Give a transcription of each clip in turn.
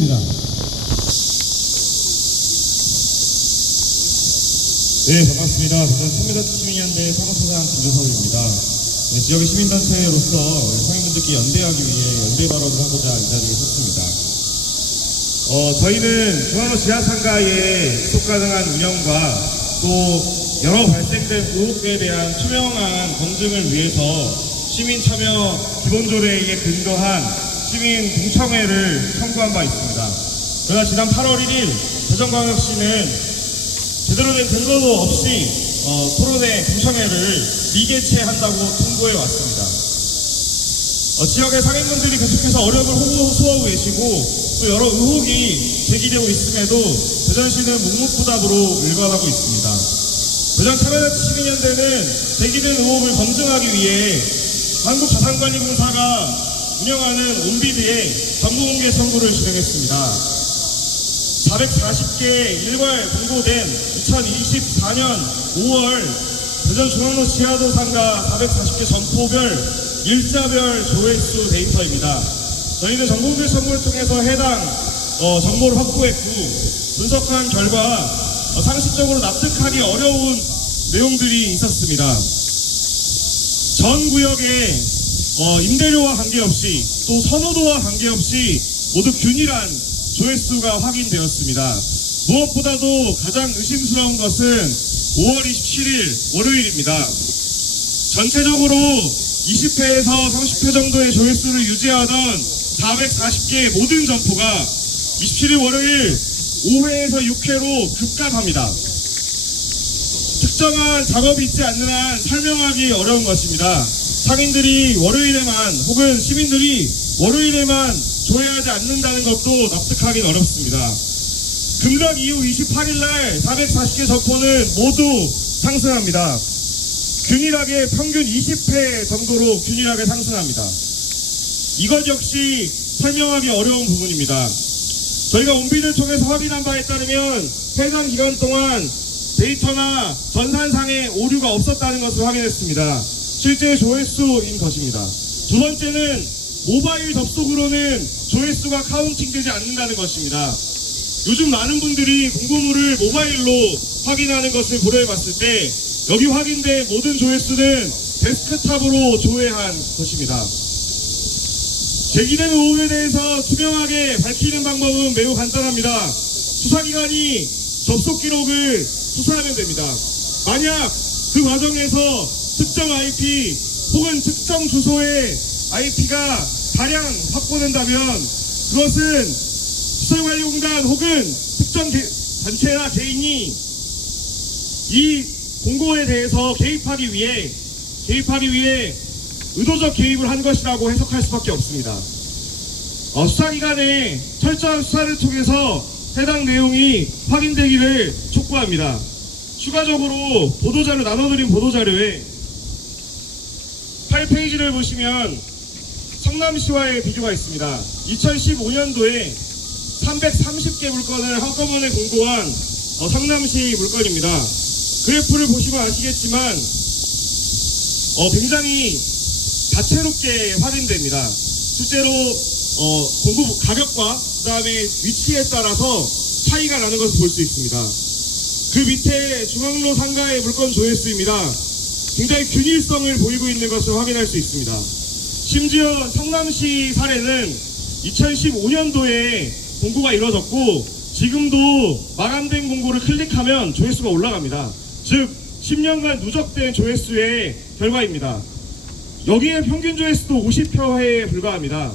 부탁드리겠습니다. 네, 반갑습니다. 저는 3m72년대 사무처장 김조섭입니다. 네, 지역의 시민단체로서 상인분들께 연대하기 위해 연대 발언을 하고자 이 자리에 섰습니다. 저희는 중앙로 지하상가의 지속 가능한 운영과 또 여러 발생된 의혹에 대한 투명한 검증을 위해서 시민 참여 기본조례에 근거한 시민 공청회를 청구한 바 있습니다. 그러나 지난 8월 1일 대전광역시는 제대로 된 근거도 없이 토론회 공청회를 미개최한다고 통보해 왔습니다. 지역의 상인분들이 계속해서 어려움을 호소하고 계시고 또 여러 의혹이 제기되고 있음에도 대전시는 묵묵부답으로 일관하고 있습니다. 대전 참여자치 시민연대는 제기된 의혹을 검증하기 위해 한국자산관리공사가 운영하는 온비드에 정보공개 청구를 진행했습니다. 440개 일괄 공고된 2024년 5월 대전중앙로 지하도 상가 440개 점포별 일자별 조회수 데이터입니다. 저희는 정보공개 청구를 통해서 해당 정보를 확보했고 분석한 결과 상식적으로 납득하기 어려운 내용들이 있었습니다. 전 구역에 임대료와 관계없이 또 선호도와 관계없이 모두 균일한 조회수가 확인되었습니다. 무엇보다도 가장 의심스러운 것은 5월 27일 월요일입니다. 전체적으로 20회에서 30회 정도의 조회수를 유지하던 440개 모든 점포가 27일 월요일 5회에서 6회로 급감합니다. 특정한 작업이 있지 않는 한 설명하기 어려운 것입니다. 상인들이 월요일에만 혹은 시민들이 월요일에만 조회하지 않는다는 것도 납득하기는 어렵습니다. 금각 이후 28일날 440개 점포는 모두 상승합니다. 균일하게 평균 20회 정도로 균일하게 상승합니다. 이것 역시 설명하기 어려운 부분입니다. 저희가 온비를 통해서 확인한 바에 따르면 해당 기간 동안 데이터나 전산상의 오류가 없었다는 것을 확인했습니다. 실제 조회수인 것입니다. 두 번째는 모바일 접속으로는 조회수가 카운팅되지 않는다는 것입니다. 요즘 많은 분들이 공고물을 모바일로 확인하는 것을 고려해 봤을 때 여기 확인된 모든 조회수는 데스크탑으로 조회한 것입니다. 제기된 의혹에 대해서 투명하게 밝히는 방법은 매우 간단합니다. 수사기관이 접속 기록을 수사하면 됩니다. 만약 그 과정에서 특정 IP 혹은 특정 주소의 IP가 다량 확보된다면 그것은 시설관리공단 혹은 특정 단체나 개인이 이 공고에 대해서 개입하기 위해 의도적 개입을 한 것이라고 해석할 수밖에 없습니다. 수사기관의 철저한 수사를 통해서 해당 내용이 확인되기를 촉구합니다. 추가적으로 보도자료 나눠드린 보도자료에 8페이지를 보시면 성남시와의 비교가 있습니다. 2015년도에 330개 물건을 한꺼번에 공고한 성남시 물건입니다. 그래프를 보시면 아시겠지만 굉장히 다채롭게 확인됩니다. 실제로 공고 가격과 그 다음에 위치에 따라서 차이가 나는 것을 볼 수 있습니다. 그 밑에 중앙로 상가의 물건 조회수입니다. 굉장히 균일성을 보이고 있는 것을 확인할 수 있습니다. 심지어 성남시 사례는 2015년도에 공고가 이루어졌고 지금도 마감된 공고를 클릭하면 조회수가 올라갑니다. 즉 10년간 누적된 조회수의 결과입니다. 여기에 평균 조회수도 50회에 불과합니다.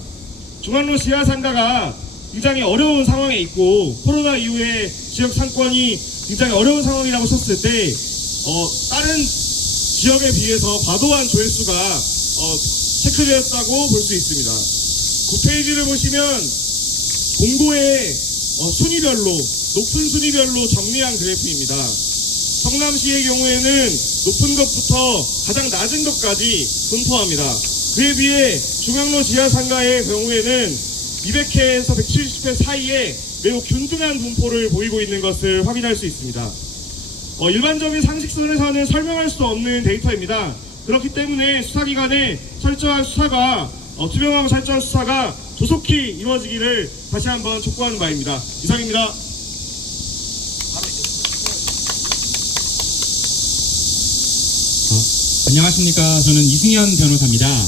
중앙로 지하상가가 굉장히 어려운 상황에 있고 코로나 이후에 지역 상권이 굉장히 어려운 상황이라고 쳤을 때 다른 지역에 비해서 과도한 조회수가 체크되었다고 볼 수 있습니다. 9페이지를 보시면 공고의 순위별로 높은 순위별로 정리한 그래프입니다. 성남시의 경우에는 높은 것부터 가장 낮은 것까지 분포합니다. 그에 비해 중앙로 지하상가의 경우에는 200회에서 170회 사이에 매우 균등한 분포를 보이고 있는 것을 확인할 수 있습니다. 일반적인 상식선에서는 설명할 수 없는 데이터입니다. 그렇기 때문에 수사기관의 철저한 수사가 투명하고 철저한 수사가 조속히 이루어지기를 다시 한번 촉구하는 바입니다. 이상입니다. 안녕하십니까. 저는 이승현 변호사입니다.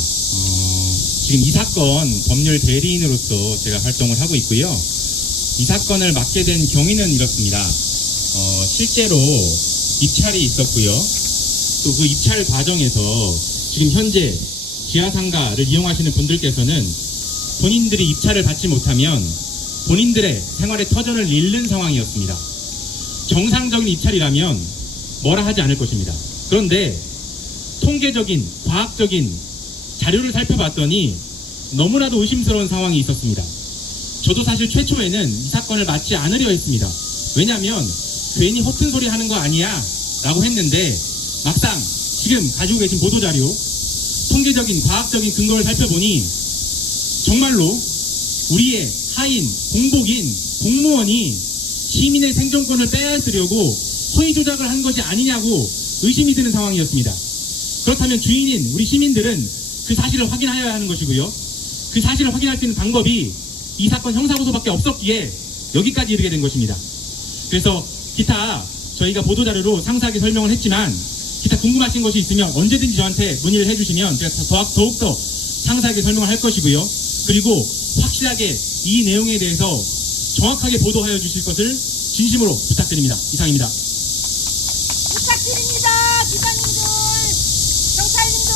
지금 이 사건 법률 대리인으로서 제가 활동을 하고 있고요. 이 사건을 맡게 된 경위는 이렇습니다. 실제로 입찰이 있었고요. 또 그 입찰 과정에서 지금 현재 지하상가를 이용하시는 분들께서는 본인들이 입찰을 받지 못하면 본인들의 생활의 터전을 잃는 상황이었습니다. 정상적인 입찰이라면 뭐라 하지 않을 것입니다. 그런데 통계적인, 과학적인 자료를 살펴봤더니 너무나도 의심스러운 상황이 있었습니다. 저도 사실 최초에는 이 사건을 맡지 않으려 했습니다. 왜냐하면 괜히 허튼 소리 하는 거 아니야 라고 했는데 막상 지금 가지고 계신 보도자료, 통계적인, 과학적인 근거를 살펴보니 정말로 우리의 하인, 공복인, 공무원이 시민의 생존권을 빼앗으려고 허위 조작을 한 것이 아니냐고 의심이 드는 상황이었습니다. 그렇다면 주인인 우리 시민들은 그 사실을 확인하여야 하는 것이고요. 그 사실을 확인할 수 있는 방법이 이 사건 형사고소밖에 없었기에 여기까지 이르게 된 것입니다. 그래서 기타 저희가 보도자료로 상세하게 설명을 했지만 기타 궁금하신 것이 있으면 언제든지 저한테 문의를 해주시면 제가 더욱더 상세하게 설명을 할 것이고요. 그리고 확실하게 이 내용에 대해서 정확하게 보도하여 주실 것을 진심으로 부탁드립니다. 이상입니다. 부탁드립니다. 기자님들, 경찰님들.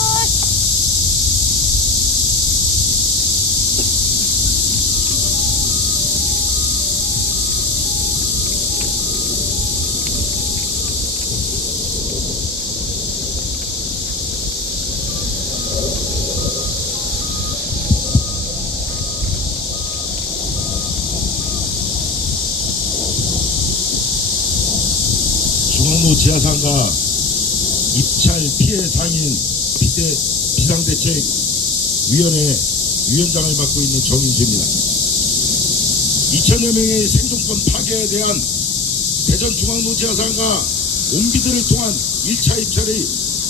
중앙로 지하상가 입찰 피해 상인 비상대책위원회 위원장을 맡고 있는 정인수입니다. 2천여 명의 생존권 파괴에 대한 대전 중앙로 지하상가 옹비들을 통한 1차 입찰의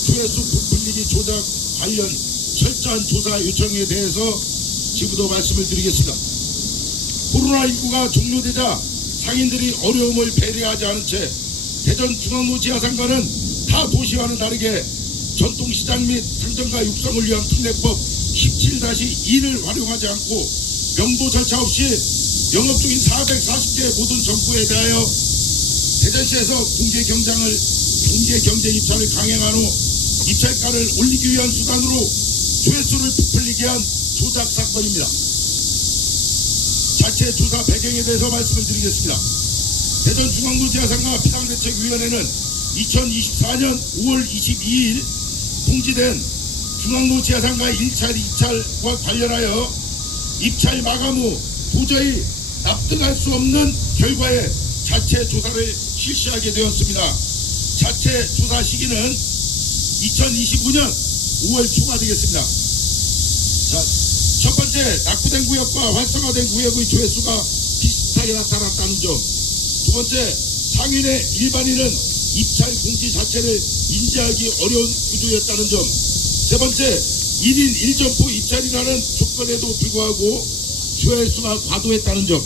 조회수 부풀리기 조작 관련 철저한 조사 요청에 대해서 지금부터 말씀을 드리겠습니다. 코로나19가 종료되자 상인들이 어려움을 배려하지 않은 채 대전 중앙로 지하상가는 타 도시와는 다르게 전통시장 및 상점가 육성을 위한 특례법 17-2를 활용하지 않고 명도 절차 없이 영업 중인 440개 모든 점포에 대하여 대전시에서 공개 경쟁 입찰을 강행한 후 입찰가를 올리기 위한 수단으로 조회수를 부풀리게 한 조작 사건입니다. 자체 조사 배경에 대해서 말씀을 드리겠습니다. 대전 중앙로 지하상가 비상대책위원회는 2024년 5월 22일 공지된 중앙로 지하상가 1차, 2차와 관련하여 입찰 마감 후 도저히 납득할 수 없는 결과에 자체 조사를 실시하게 되었습니다. 자체 조사 시기는 2025년 5월 초가 되겠습니다. 자, 첫 번째, 낙후된 구역과 활성화된 구역의 조회수가 비슷하게 나타났다는 점. 두 번째, 상인의 일반인은 입찰 공지 자체를 인지하기 어려운 구조였다는 점. 세 번째, 1인 1점포 입찰이라는 조건에도 불구하고 조회수가 과도했다는 점.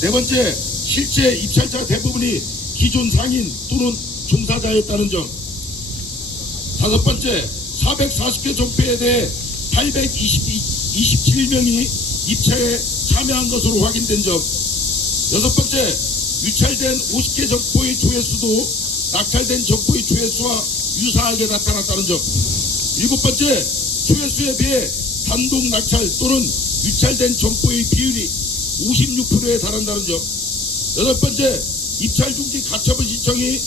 네 번째, 실제 입찰자 대부분이 기존 상인 또는 종사자였다는 점. 다섯 번째, 440개 점포에 대해 827명이 입찰에 참여한 것으로 확인된 점. 여섯 번째, 유찰된 50개 점포의 조회수도 낙찰된 점포의 조회수와 유사하게 나타났다는 점. 일곱 번째, 조회수에 비해 단독 낙찰 또는 유찰된 점포의 비율이 56%에 달한다는 점. 여덟 번째, 입찰 중지 가처분 신청이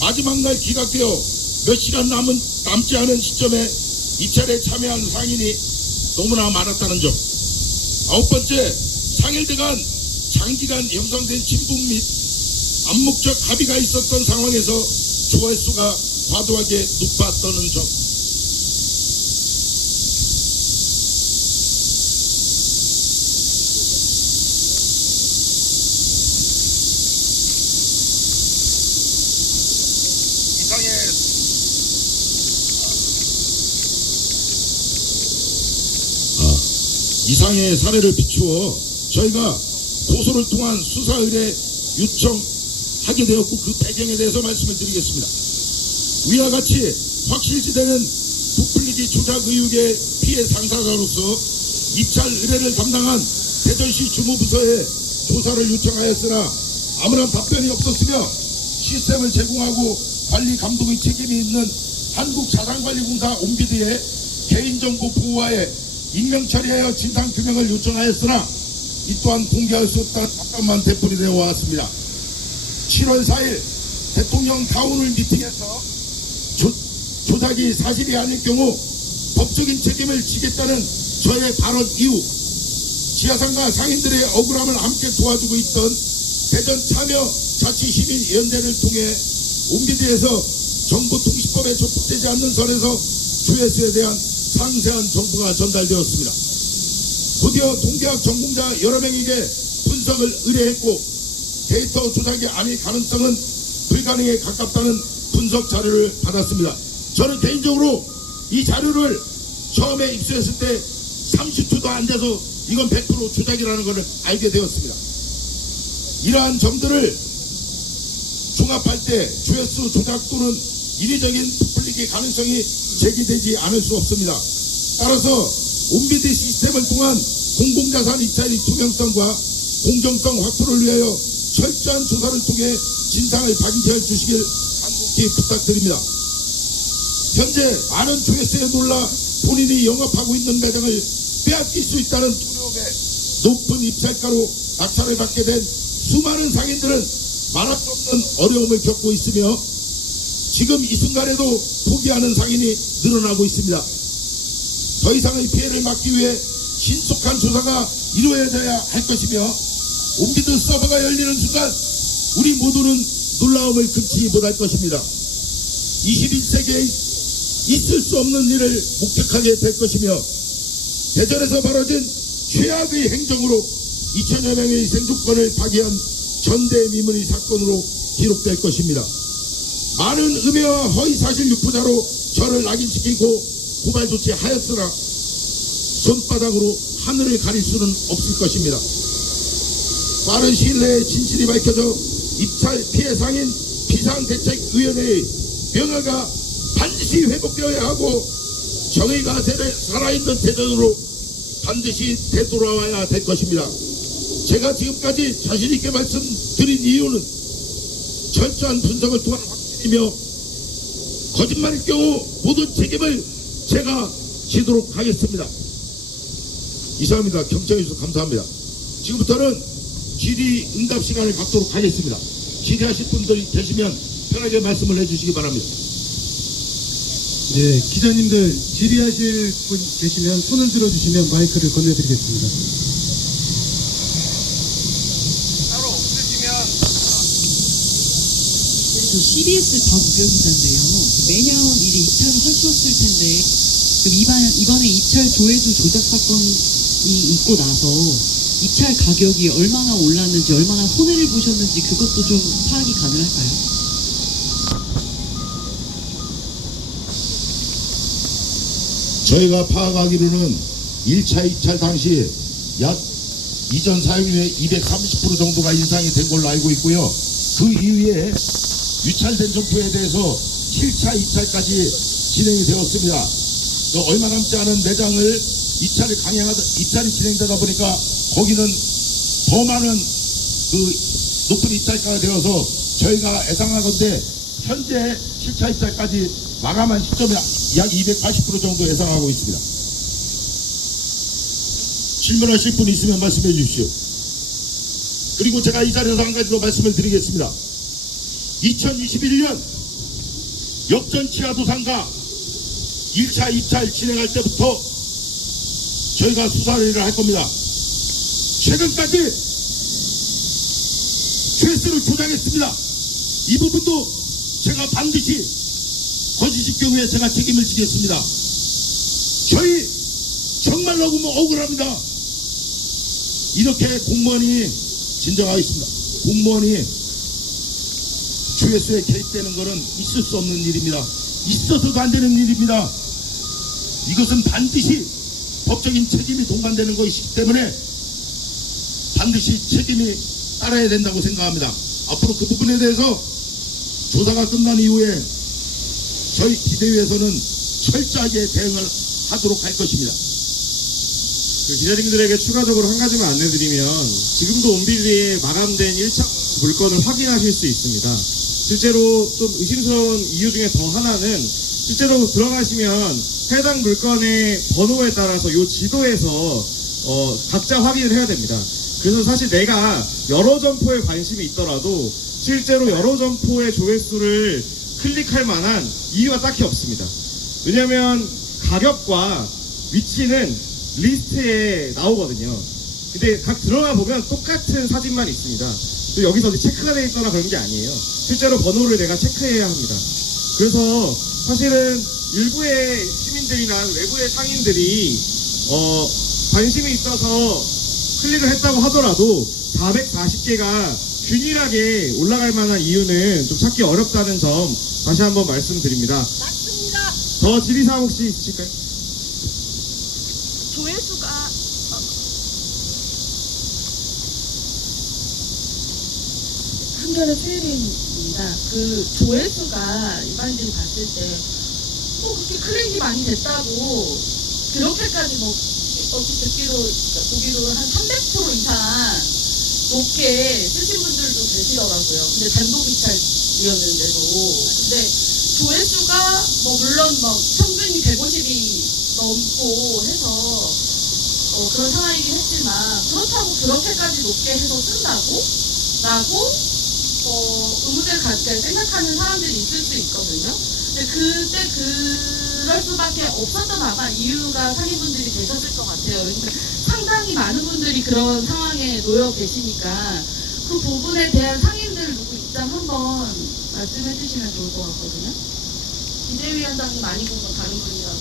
마지막 날 기각되어 몇 시간 남지 않은 시점에 입찰에 참여한 상인이 너무나 많았다는 점. 아홉 번째, 상일들 간 장기간 형성된 친분 및 암묵적 합의가 있었던 상황에서 조회수가 과도하게 높았다는 점. 이상의 사례를 비추어 저희가 고소를 통한 수사 의뢰 요청하게 되었고 그 배경에 대해서 말씀을 드리겠습니다. 위와 같이 확실시되는 부풀리기 조작 의혹의 피해 당사자로서 입찰 의뢰를 담당한 대전시 주무부서에 조사를 요청하였으나 아무런 답변이 없었으며 시스템을 제공하고 관리 감독의 책임이 있는 한국자산관리공사 온비드의 개인정보 보호하에 익명 처리하여 진상규명을 요청하였으나 이 또한 공개할 수 없다는 답변만 되풀이되어 왔습니다. 7월 4일 대통령 타운홀 미팅에서 조작이 사실이 아닐 경우 법적인 책임을 지겠다는 저의 발언 이후 지하상가 상인들의 억울함을 함께 도와주고 있던 대전 참여 자치시민연대를 통해 온비드에서 정보통신법에 적법되지 않는 선에서 조회수에 대한 상세한 정보가 전달되었습니다. 곧이어 동계학 전공자 여러 명에게 분석을 의뢰했고 데이터 조작이 아닐 가능성은 불가능에 가깝다는 분석 자료를 받았습니다. 저는 개인적으로 이 자료를 처음에 입수했을 때 30초도 안 돼서 이건 100% 조작이라는 것을 알게 되었습니다. 이러한 점들을 종합할 때 조회수 조작 또는 인위적인 부풀리기 가능성이 제기되지 않을 수 없습니다. 따라서 온비드 시스템을 통한 공공자산 입찰의 투명성과 공정성 확보를 위하여 철저한 조사를 통해 진상을 밝혀 주시길 간곡히 부탁드립니다. 현재 많은 조회수에 놀라 본인이 영업하고 있는 매장을 빼앗길 수 있다는 두려움에 높은 입찰가로 낙찰을 받게 된 수많은 상인들은 말할 수 없는 어려움을 겪고 있으며 지금 이 순간에도 포기하는 상인이 늘어나고 있습니다. 더 이상의 피해를 막기 위해 신속한 조사가 이루어져야 할 것이며 온비드 서버가 열리는 순간 우리 모두는 놀라움을 금치 못할 것입니다. 21세기에 있을 수 없는 일을 목격하게 될 것이며 대전에서 벌어진 최악의 행정으로 2천여 명의 생존권을 파기한 전대미문의 사건으로 기록될 것입니다. 많은 음해와 허위사실 유포자로 저를 낙인시키고 고발 조치하였으나 손바닥으로 하늘을 가릴 수는 없을 것입니다. 빠른 시일 내에 진실이 밝혀져 입찰 피해 상인 비상대책위원회의 명예가 반드시 회복되어야 하고 정의가 살아있는 대전으로 반드시 되돌아와야 될 것입니다. 제가 지금까지 자신있게 말씀드린 이유는 철저한 분석을 통한 확신이며 거짓말일 경우 모든 책임을 제가 지도록 하겠습니다. 이상입니다. 경청해 주셔서 감사합니다. 지금부터는 질의 응답 시간을 갖도록 하겠습니다. 질의하실 분들이 계시면 편하게 말씀을 해주시기 바랍니다. 네, 기자님들 질의하실 분 계시면 손을 들어주시면 마이크를 건네드리겠습니다. 따로 없으시면 저 CBS 박 우병기자인데요. 매년 이제 입찰을 하셨을 텐데 이번에 입찰 조회수 조작 사건이 있고 나서 입찰 가격이 얼마나 올랐는지 얼마나 손해를 보셨는지 그것도 좀 파악이 가능할까요? 저희가 파악하기로는 1차 입찰 당시 약 이전 사용료의 230% 정도가 인상이 된 걸로 알고 있고요. 그 이후에 유찰된 점포에 대해서 7차 입찰까지 진행이 되었습니다. 얼마 남지 않은 매장을 입찰이 진행되다 보니까 거기는 더 많은 높은 입찰가가 되어서 저희가 예상하건대 현재 7차 입찰까지 마감한 시점에 약 280% 정도 예상하고 있습니다. 질문하실 분 있으면 말씀해 주십시오. 그리고 제가 이 자리에서 한 가지 더 말씀을 드리겠습니다. 2021년 역전 치아도상가 1차 입찰 진행할 때부터 저희가 수사를 할 겁니다. 최근까지 조회수를 조작했습니다. 이 부분도 제가 반드시 거짓일 경우에 제가 책임을 지겠습니다. 저희 정말로 억울합니다. 이렇게 공무원이 진정하겠습니다. 공무원이 조회수에 개입되는 것은 있을 수 없는 일입니다. 있어서도 안 되는 일입니다. 이것은 반드시 법적인 책임이 동반되는 것이기 때문에 반드시 책임이 따라야 된다고 생각합니다. 앞으로 그 부분에 대해서 조사가 끝난 이후에 저희 비대위에서는 철저하게 대응을 하도록 할 것입니다. 그 기자님들에게 추가적으로 한 가지만 안내드리면 지금도 온빌리에 마감된 1차 물건을 확인하실 수 있습니다. 실제로 좀 의심스러운 이유 중에 더 하나는 실제로 들어가시면 해당 물건의 번호에 따라서 이 지도에서 각자 확인을 해야 됩니다. 그래서 사실 내가 여러 점포에 관심이 있더라도 실제로 여러 점포의 조회수를 클릭할 만한 이유가 딱히 없습니다. 왜냐하면 가격과 위치는 리스트에 나오거든요. 근데 각 들어가 보면 똑같은 사진만 있습니다. 또 여기서 어디 체크가 되어 있거나 그런 게 아니에요. 실제로 번호를 내가 체크해야 합니다. 그래서 사실은 일부의 시민들이나 외부의 상인들이 관심이 있어서 클릭을 했다고 하더라도 440개가 균일하게 올라갈 만한 이유는 좀 찾기 어렵다는 점 다시 한번 말씀드립니다. 맞습니다. 더 질의사항 혹시 있으실까요? 조회수가 한겨레 최혜린입니다. 그 조회수가 일반인들이 봤을 때 그렇게 클릭이 많이 됐다고 그렇게까지 어떻게 보기로 한 300% 이상 높게 쓰신 분들도 계시더라고요. 근데 단독 입찰이었는데도. 근데 조회수가 물론 평균이 150이 넘고 해서 그런 상황이긴 했지만 그렇다고 그렇게까지 높게 해서 쓴다고? 라고 의문을 갖게 생각하는 사람들이 있을 수 있거든요. 근데 그때 그럴 수밖에 없었던 아마 이유가 상인분들이 되셨을 것 같아요. 그러니까 상당히 많은 분들이 그런 상황에 놓여 계시니까 그 부분에 대한 상인들 누구 입장 한번 말씀해 주시면 좋을 것 같거든요. 비대위원장님 아니고 다른 분이라고.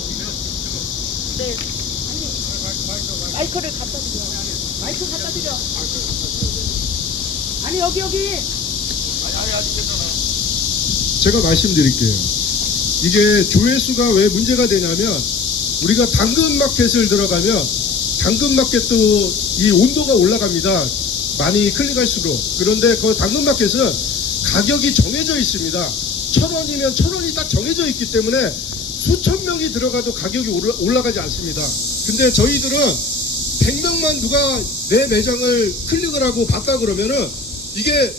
네. 아니, 마이크를 갖다 드려. 마이크 갖다 드려. 아니 여기. 제가 말씀드릴게요. 이게 조회수가 왜 문제가 되냐면 우리가 당근마켓을 들어가면 당근마켓도 이 온도가 올라갑니다. 많이 클릭할수록. 그런데 그 당근마켓은 가격이 정해져 있습니다. 1,000원이면 1,000원이 딱 정해져 있기 때문에 수천 명이 들어가도 가격이 올라가지 않습니다. 근데 저희들은 100명만 누가 내 매장을 클릭을 하고 봤다 그러면은 이게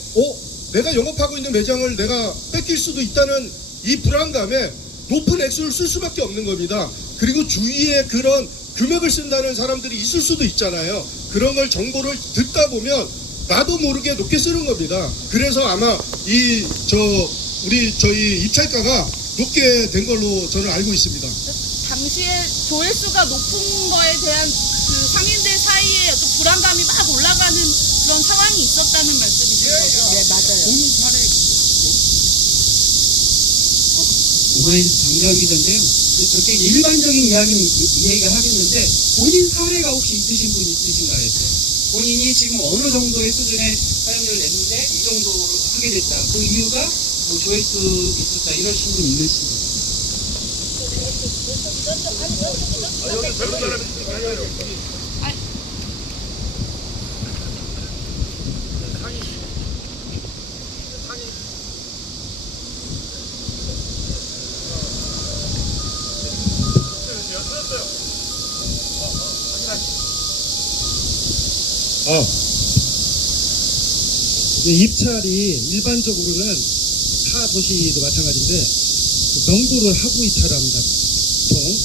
내가 영업하고 있는 매장을 내가 뺏길 수도 있다는 이 불안감에 높은 액수를 쓸 수밖에 없는 겁니다. 그리고 주위에 그런 금액을 쓴다는 사람들이 있을 수도 있잖아요. 그런 걸 정보를 듣다 보면 나도 모르게 높게 쓰는 겁니다. 그래서 아마 저희 입찰가가 높게 된 걸로 저는 알고 있습니다. 당시에 조회수가 높은 거에 대한 그 상인들 사이에 어떤 불안감이 막 올라가는 그런 상황이 있었다는 말씀이신 거죠? 네, 맞아요. 본인 사례 이번에 장재현 기자인데요. 그렇게 일반적인 이야기가 하겠는데 본인 사례가 혹시 있으신 분 있으신가 했어요. 본인이 지금 어느 정도의 수준의 사용료를 냈는데 이 정도로 하게 됐다. 그 이유가 조회수 있었다 이러신 분 있으신가요? 입찰이 일반적으로는 타 도시도 마찬가지인데 명도를 하고 입찰을 합니다. 보통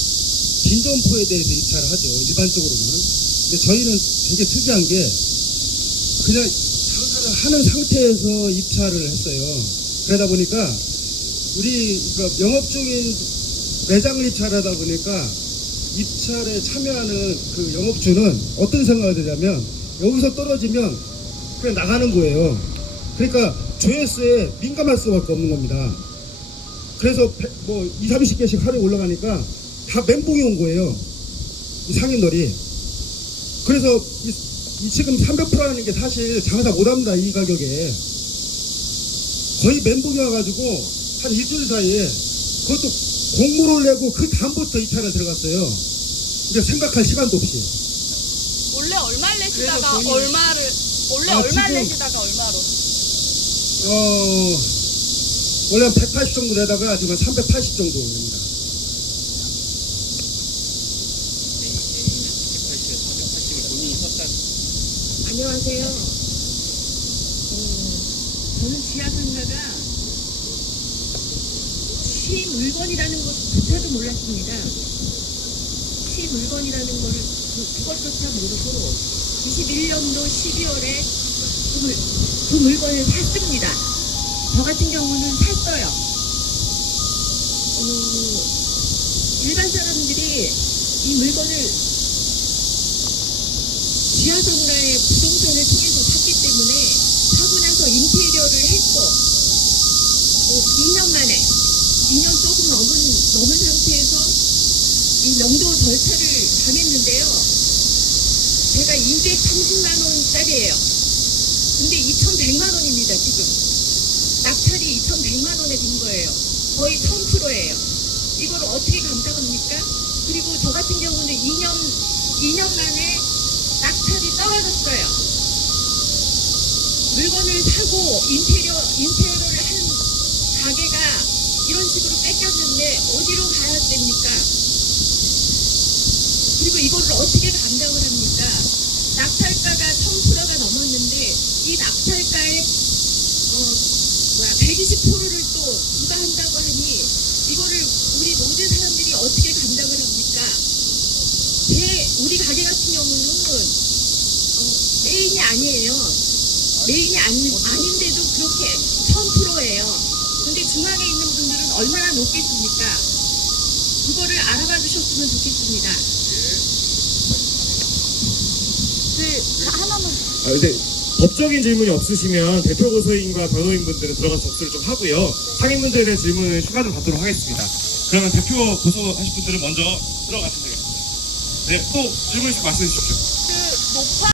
빈점포에 대해서 입찰을 하죠. 일반적으로는. 근데 저희는 되게 특이한 게 그냥 장사를 하는 상태에서 입찰을 했어요. 그러다 보니까 우리 영업 중인 매장을 입찰하다 보니까 입찰에 참여하는 그 영업주는 어떤 생각을 드냐면 여기서 떨어지면 그냥 나가는 거예요. 그러니까 조회수에 민감할 수밖에 없는 겁니다. 그래서 20, 30개씩 하루에 올라가니까 다 멘붕이 온 거예요. 이 상인들이. 그래서 이 지금 300%라는 게 사실 장사 못합니다. 이 가격에. 거의 멘붕이 와가지고 한 일주일 사이에 그것도 공모를 내고 그 다음부터 입찰을 들어갔어요. 이제 생각할 시간도 없이. 원래 얼마를 내시다가 그래서 본인- 원래 아, 얼마를 지금- 내시다가 얼마로? 원래 한 180 정도 내다가 지금 한 380 정도 됩니다. 안녕하세요. 저는 지하상가가 시 물건이라는 것조차도 몰랐습니다. 시 물건이라는 거를 그것조차 모르고 21년도 12월에 그 물건을 샀습니다. 저 같은 경우는 샀어요. 일반 사람들이 이 물건을 지하상가의 부동산을 통해서 샀기 때문에 사고 나서 인테리어를 했고 2년 만에 2년 조금 넘은 상태에서 이 명도 절차를 당했는데요. 제가 230만 원짜리예요. 근데 2,100만 원입니다 지금. 낙찰이 2,100만 원에 된 거예요. 거의 1000%예요. 이걸 어떻게 감당합니까? 그리고 저 같은 경우는 2년 만에 낙찰이 떨어졌어요. 물건을 사고 인테리어를 한 가게가 이런 식으로 뺏겼는데 어디로 가야 됩니까? 그리고 이거를 어떻게 감당을 합니까? 낙찰가가 1000%가 넘었는데 이 낙찰가에 120%를 또 부과한다고 하니 이거를 우리 모든 사람들이 어떻게 감당을 합니까? 우리 가게 같은 경우는 메인이 아니에요. 메인이 아닌데도 그렇게 1000%예요. 근데 중앙에 있는 분들은 얼마나 높겠습니까? 그거를 알아봐 주셨으면 좋겠습니다. 하나만. 근데 법적인 질문이 없으시면 대표 고소인과 변호인분들은 들어가서 접수를 좀 하고요. 상인분들에 대한 질문은 추가로 받도록 하겠습니다. 그러면 대표 고소하실 분들은 먼저 들어가시면 되겠습니다. 네, 또 질문 있으면 말씀해 주십시오. 높아